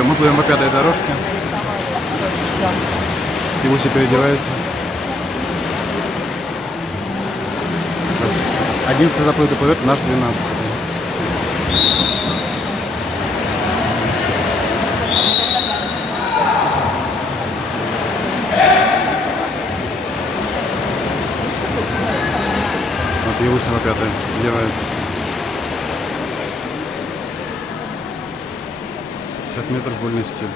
Все, мы плывем по пятой дорожке. Ивуся переодевается. 11 заплыт и плывет, наш 12. Вот Ивуся на пятой одевается. 50 метров вольный стиль.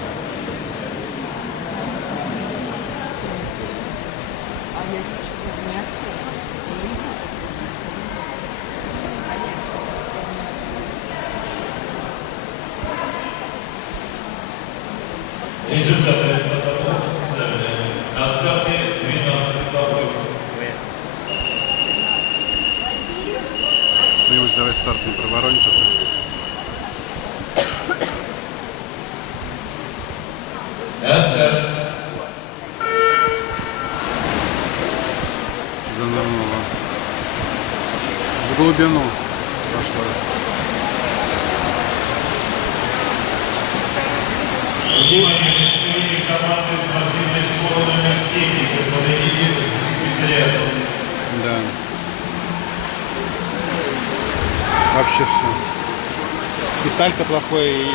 Результаты протокола официальные. На старте 12 заплывов. Ивусь, давай старт не проворонь только. На старт. Занырнула. В глубину пошла. Внимание, представители команды спортивной школы номер 70 под эгидой секретариата. Да. Вообще все. И сальто плохое, и